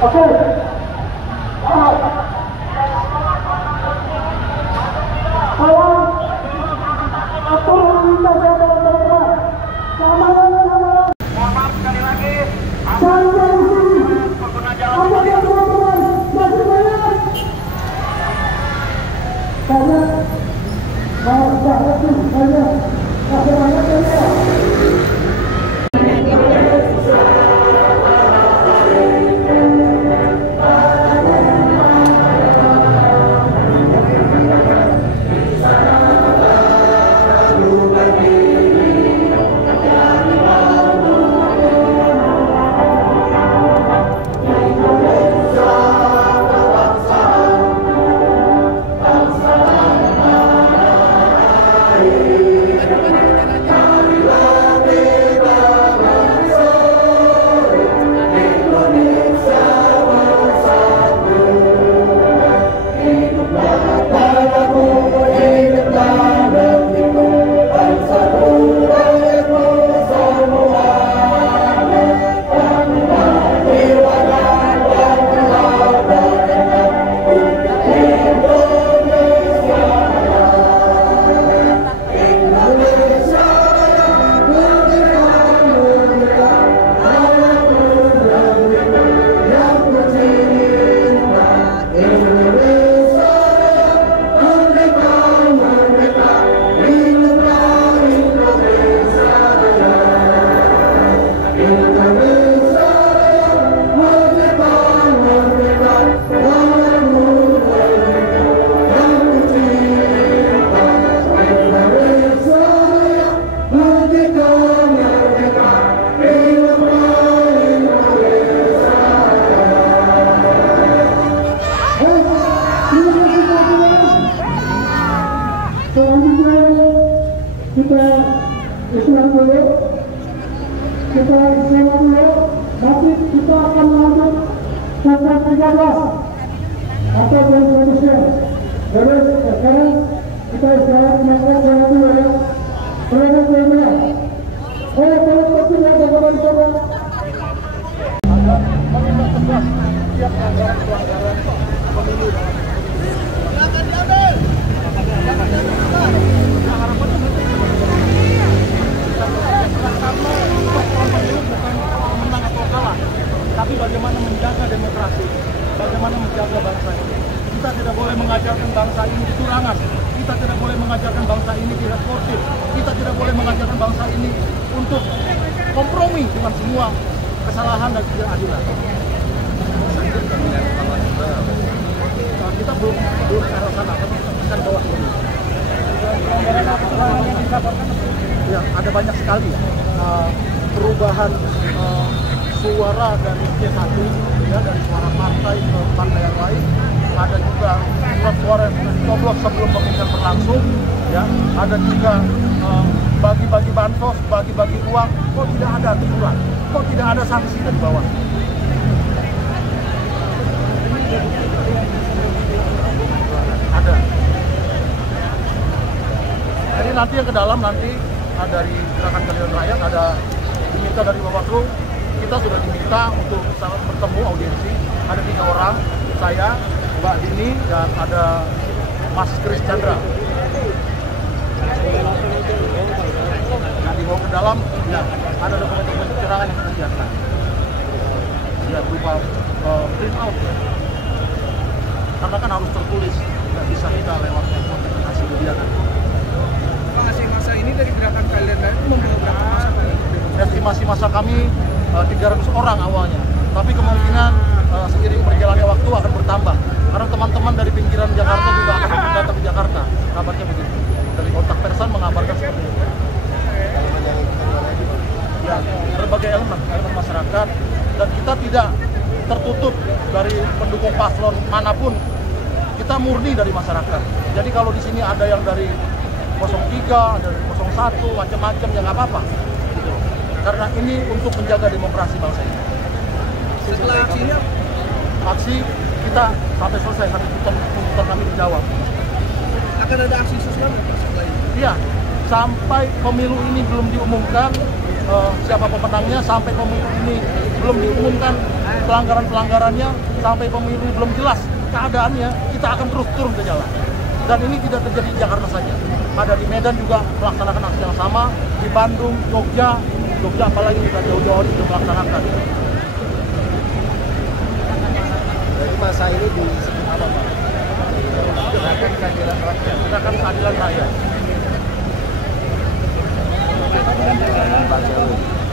Oke. Tolong atur lalu lintas ya teman-teman. Keamanan. Mohon maaf sekali lagi. Jangan dari sini. Pengguna jalan Apa ya teman-teman? Masih banyak. Banyak. Masih banyak ya. Kita istirahat dulu, nanti kita akan lanjut sampai 13 atau jam 12 siang. Jadi sekarang kita istirahat dulu ya. Selamat. Kalau penting ya teman-teman coba. Agar menindak tegas setiap pelanggaran pemilu. Silakan diambil. Menang atau kalah, tapi bagaimana menjaga demokrasi, bagaimana menjaga bangsa ini. Kita tidak boleh mengajarkan bangsa ini kecurangan, kita tidak boleh mengajarkan bangsa ini tidak sportif, kita tidak boleh mengajarkan bangsa ini untuk kompromi dengan semua kesalahan dan ketidakadilan. Kita belum ke arah sana, tapi kita di bawah ini. Ya, ada banyak sekali perubahan suara dari C1 ya, dari suara partai ke partai yang lain. Ada juga suara yang dicoblos sebelum pemilihan berlangsung ya. Ada juga bagi-bagi bansos, bagi-bagi uang. Kok tidak ada aturan? Kok tidak ada sanksi dari bawah? Ada. Jadi nanti yang ke dalam nanti dari Gerakan Keadilan Rakyat ada diminta dari Bawaslu, kita sudah diminta untuk bertemu audiensi. Ada 3 orang, saya, Mbak Dini, dan ada Mas Kris Chandra. Nah, dibawa ke dalam, ya ada dokumen-dokumen kecurangan yang disediakan. Ya berupa print out. Karena kan harus tertulis, nggak bisa kita lewat komunikasi kebijakan. Masa ini dari Gerakan Keadilan Rakyat itu membuat berapa masa? Estimasi masa kami 300 orang awalnya, tapi kemungkinan seiring berjalannya waktu akan bertambah karena teman-teman dari pinggiran Jakarta juga akan datang ke Jakarta. Kabarnya begitu. Dari kontak person mengabarkan seperti itu. Ya, berbagai elemen masyarakat, dan kita tidak tertutup dari pendukung paslon manapun. Kita murni dari masyarakat. Jadi kalau di sini ada yang dari 03, dari 01, macam-macam, ya nggak apa-apa. Gitu. Karena ini untuk menjaga demokrasi bangsa ini. Setelah aksinya? Aksi kita sampai selesai, sampai tuntutan kami dijawab. Akan ada aksi susulan setelah ini? Iya, sampai pemilu ini belum diumumkan, siapa pemenangnya sampai pemilu ini belum diumumkan pelanggaran-pelanggarannya, sampai pemilu belum jelas keadaannya, kita akan terus turun ke jalan. Dan ini tidak terjadi di Jakarta saja. Ada di Medan juga melaksanakan aksi yang sama, di Bandung, Jogja apalagi juga jauh-jauh juga melaksanakan. Jadi masa ini disebut apa Pak? Gerakan keadilan rakyat. Gerakan keadilan rakyat.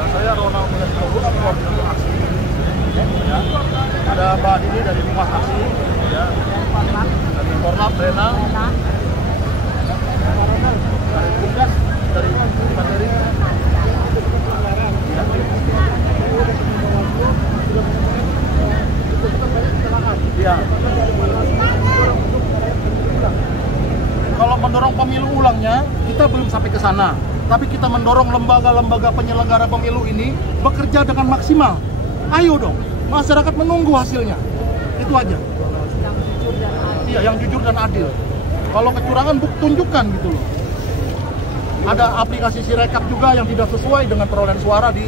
Saya Ronald Mulyastrobu, koordinator aksi. Ya. Ada Mbak Dini dari Humas Aksi, ya. Dari Korlap, Rena. Dari Tugas, dari Materi. Ya. Kalau mendorong pemilu ulangnya, kita belum sampai ke sana. Tapi kita mendorong lembaga-lembaga penyelenggara pemilu ini bekerja dengan maksimal. Ayo dong, masyarakat menunggu hasilnya. Itu aja. Iya, yang jujur dan adil. Kalau kecurangan, tunjukkan gitu loh. Ada aplikasi Sirekap juga yang tidak sesuai dengan perolehan suara di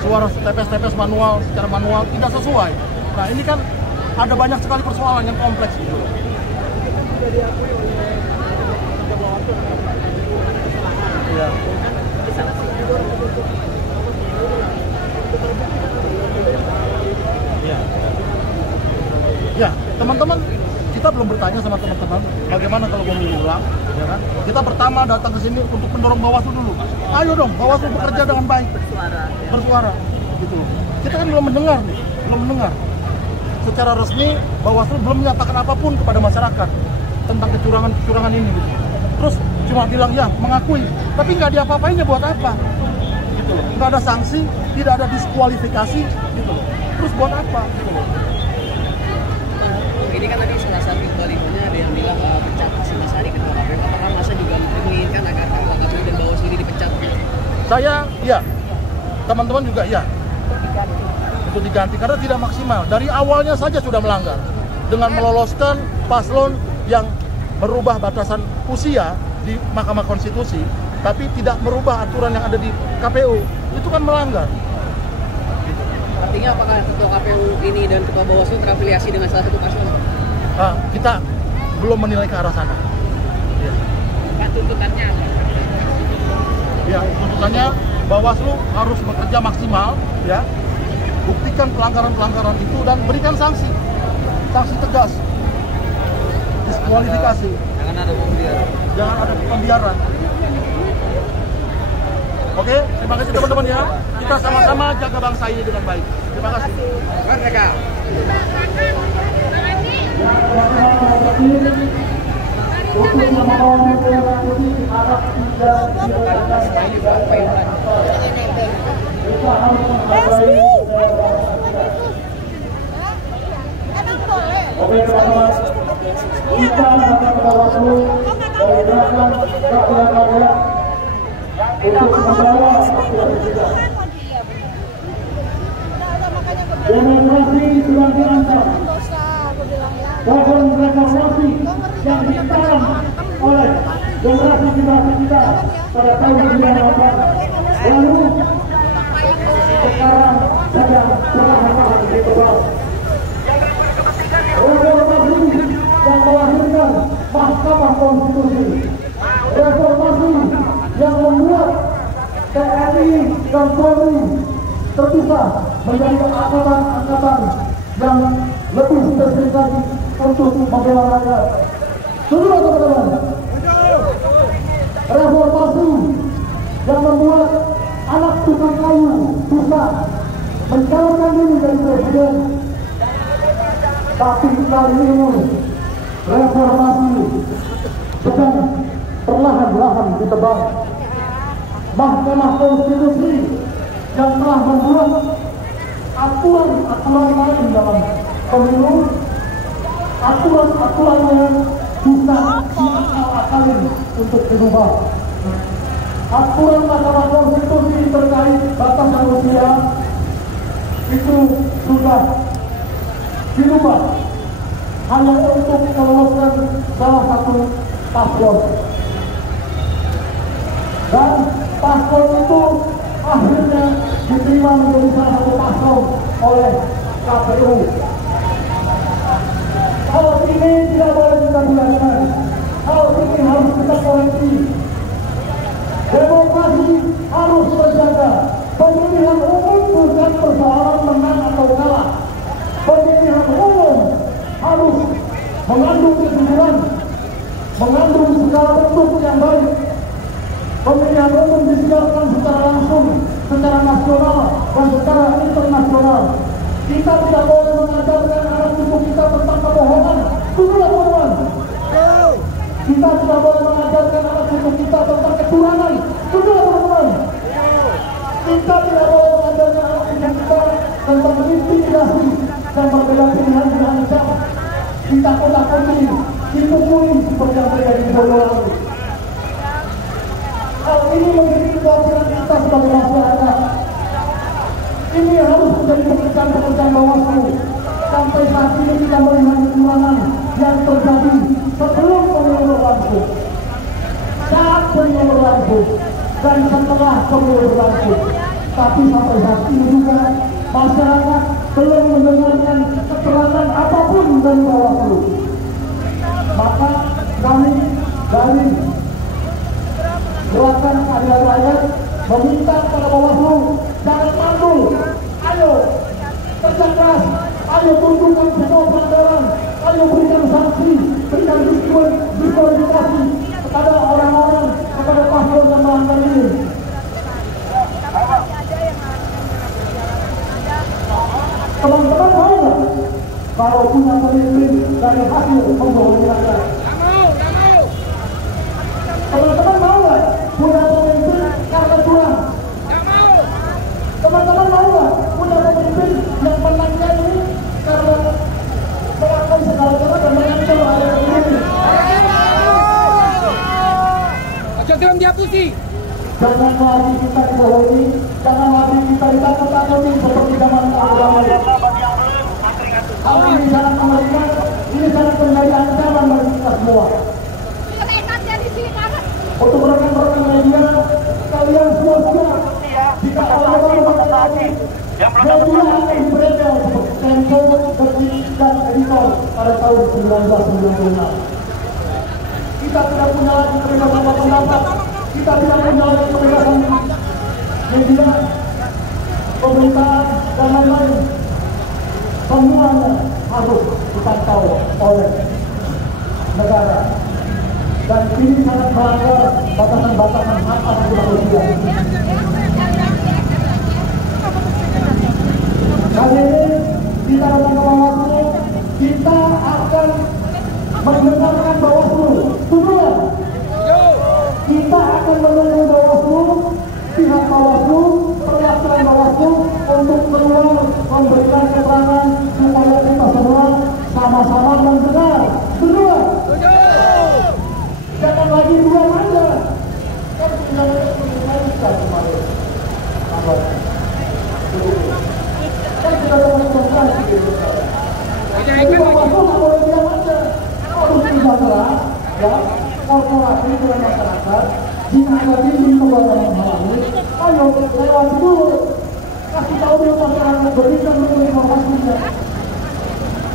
suara TPS manual, secara manual tidak sesuai. Nah ini kan ada banyak sekali persoalan yang kompleks gitu loh. Ya. Ya, teman-teman, kita belum bertanya sama teman-teman bagaimana kalau pemilu ulang, ya kan? Kita pertama datang ke sini untuk mendorong Bawaslu dulu. Ayo dong, Bawaslu bekerja dengan baik, bersuara, gitu loh. Kita kan belum mendengar nih, secara resmi Bawaslu belum menyatakan apapun kepada masyarakat tentang kecurangan ini gitu. Terus cuma bilang ya mengakui, tapi nggak diapa-apainnya buat apa gitu loh. Nggak ada sanksi, tidak ada diskualifikasi gitu loh. Terus buat apa gitu loh. Ini kan tadi salah satu balihonya ada yang bilang pecat si Mas Ari ketua KPU, apakah masa juga menginginkan agar ketua KPU dan Bawaslu ini dipecat? Saya ya, teman-teman juga ya, untuk diganti karena tidak maksimal. Dari awalnya saja sudah melanggar dengan meloloskan paslon yang merubah batasan usia di Mahkamah Konstitusi, tapi tidak merubah aturan yang ada di KPU. Itu kan melanggar. Artinya apakah ketua KPU ini dan ketua Bawaslu terafiliasi dengan salah satu paslon? Kita belum menilai ke arah sana. Ya. Pak, tuntutannya apa? Ya, tuntutannya Bawaslu harus bekerja maksimal, ya. Buktikan pelanggaran-pelanggaran itu dan berikan sanksi tegas, diskualifikasi. Jangan ada pembiaran. Oke, terima kasih teman-teman ya. Kita sama-sama jaga bangsa ini dengan baik. Terima kasih. Merdeka. Oke teman-teman, kita akan Bawaslu dari gerakan keadilan rakyat untuk membawa aspirasi kita. Demokrasi sudah dirancang. Pohon reformasi yang ditanam oleh generasi kita pada tahun 1998 lalu sekarang sedang perlahan-lahan ditebas. Reformasi yang melahirkan Mahkamah Konstitusi, reformasi yang membuat TNI dan Polri terpisah menjadi angkatan-angkatan yang lebih spesifik lagi untuk membela rakyat. Seluruh teman-teman, reformasi yang membuat anak tukang kayu bisa mencalonkan diri dari presiden. Tapi kali ini reformasi sedang perlahan-lahan ditebang. Mahkamah Konstitusi yang telah membuat aturan-aturan lain dalam pemilu, aturan-aturan yang bisa diakal-akalin untuk dirubah. Aturan Mahkamah Konstitusi terkait batasan usia itu sudah dirubah hanya untuk meloloskan salah satu paslon, dan paslon itu akhirnya diterima menjadi salah satu paslon oleh KPU. Hal ini tidak boleh kita biarkan. Hal ini harus kita koreksi. Demokrasi harus terjaga. Pemilihan umum bukan persoalan menang atau kalah. Pemilihan umum harus mengandung kejujuran, mengandung segala bentuk yang baik. Pemilihan umum disiarkan secara langsung, secara nasional dan secara internasional. Kita tidak boleh mengajarkan anak cucu kita tentang kebohongan. Itulah teman. Kita tidak boleh mengajarkan anak cucu kita tentang kecurangan. Itulah teman. Kita tidak boleh mengajarkan anak cucu kita tentang intimidasi dan berbeda pilihan diancam. Kita kotak-kotik, dipukuli seperti yang terjadi di Boyolali. Hal ini menjadi kewajiban kita sebagai masyarakat. Ini harus menjadi pekerjaan-pekerjaan Bawaslu. Sampai saat ini kita melihat kecurangan yang terjadi sebelum pemilu berlangsung, saat pemilu berlangsung, dan setelah pemilu berlangsung. Tapi sampai saat ini juga masyarakat belum mendengarkan keterangan apapun dari Bawaslu. Maka kami dari Gerakan Keadilan Rakyat meminta kepada Bawaslu, jangan mandul, ayo kerja keras, ayo tunjukkan semua pelanggaran, ayo berikan sanksi, berikan diskualifikasi kepada orang-orang, kepada paslon yang melanggar ini. Teman-teman mau nggak kalau punya pemimpin dari hasil membohongi rakyat? Teman-teman mau nggak punya pemimpin karena curang? Teman-teman mau nggak punya pemimpin yang menangnya ini karena melakukan segala-galanya dan mengancam rakyat ini? Jangan diakusi. Jangan lagi kita dibohongi, jangan lagi kita ditakut-takuti seperti zaman agama. Hal ini sangat mengerikan, ini sangat menjadi ancaman bagi kita semua. Untuk rekan-rekan media, kalian semua siap jika orang-orang mengatakan media akan beredar seperti Tempo, Detik, dan Editor pada tahun 1996. Kita tidak punya lagi kebebasan berpendapat, kita tidak punya lagi kebebasan media, pemerintahan, dan lain-lain. Semuanya harus dipantau oleh negara. Dan ini sangat melanggar batasan-batasan hak asasi manusia. Kali ini kita datang ke Bawaslu, kita akan mendengarkan Bawaslu. Tunggu. Kita akan menunggu Bawaslu, pihak Bawaslu, perwakilan Bawaslu untuk keluar memberikan keterangan supaya kita semua sama-sama mendengar. Kedua, jangan lagi diam aja. Kan tinggal kita kemarin. Kan kita ada demonstrasi di Indonesia. Jadi Bawaslu nggak boleh diam aja. Harus tidak keras, ya. Korporasi dengan masyarakat, jika ada dinding pembangunan menghalangi, ayo lewati dulu. Kasih tahu dia masyarakat, berikan dulu informasinya.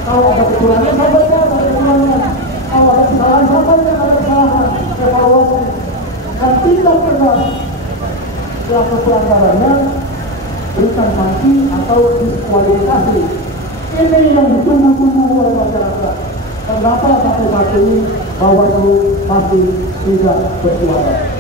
Kalau ada kecurangan, sampaikan ada kecurangan. Kalau ada kesalahan, sampaikan ada kesalahan. Evaluasi dan tindak tegas pelaku pelanggarannya, berikan sanksi atau diskualifikasi. Ini yang ditunggu-tunggu oleh masyarakat. Kenapa sampai saat ini Bawaslu masih tidak bersuara?